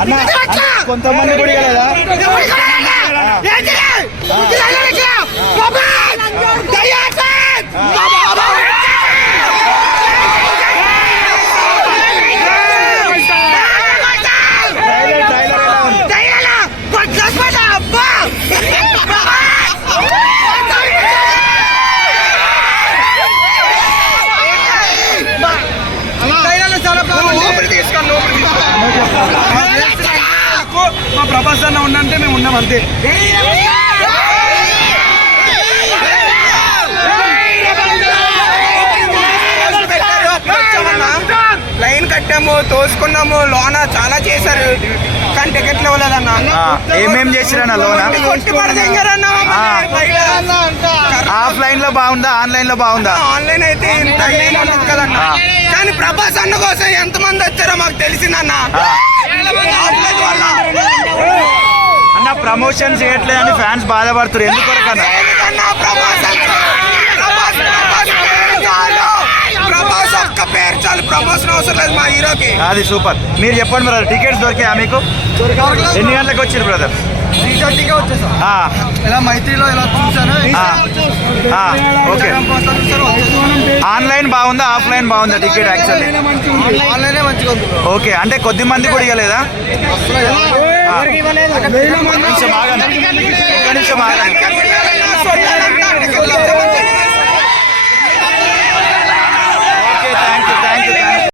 అన్న కొంతమంది కూడా ఇవ్వలేదా? ప్రభాస్ అన్న ఉండంటే మేము ఉన్నాం అంతే. లైన్ కట్టాము తోసుకున్నాము లోన చాలా చేశారు. కానీ టికెట్లు ఇవ్వలేదన్న ఆ, ఏమేం చేసిరన్న లోన? కొట్టి పడదెంగారన్న ఆ. ఆఫ్లైన్లో బాగుందా? ఆన్లైన్లో బాగుందా? ఆన్లైన్ అయితే ఇంత కదన్న. కానీ ప్రభాస్ అన్న కోసం ఎంత మంది వచ్చారో మాకు తెలిసిందన్న ఆ. ఆఫ్లైన్ వల్ల అన్న ప్రమోషన్ చేయట్లేదని ఫ్యాన్స్ బాధపడుతున్నారు. పేరు చాలు. ప్రమోషన్ అవసరం లేదు మా హీరోకి. అది సూపర్. మీరు చెప్పండి బ్రదర్ టికెట్స్ దొరికాయా మీకు? ఎన్ని గంటలకు వచ్చారు బ్రదర్? ఓకే. ఆన్లైన్ బాగుందా ఆఫ్లైన్ బాగుందా టికెట్ యాక్చువల్లీ? ఓకే. అంటే కొద్ది మంది కూడా ఇవ్వలేదా? ఆ. ఒక్క నిమిషం ఆగండి. ఒక్క నిమిషం ఆగండి.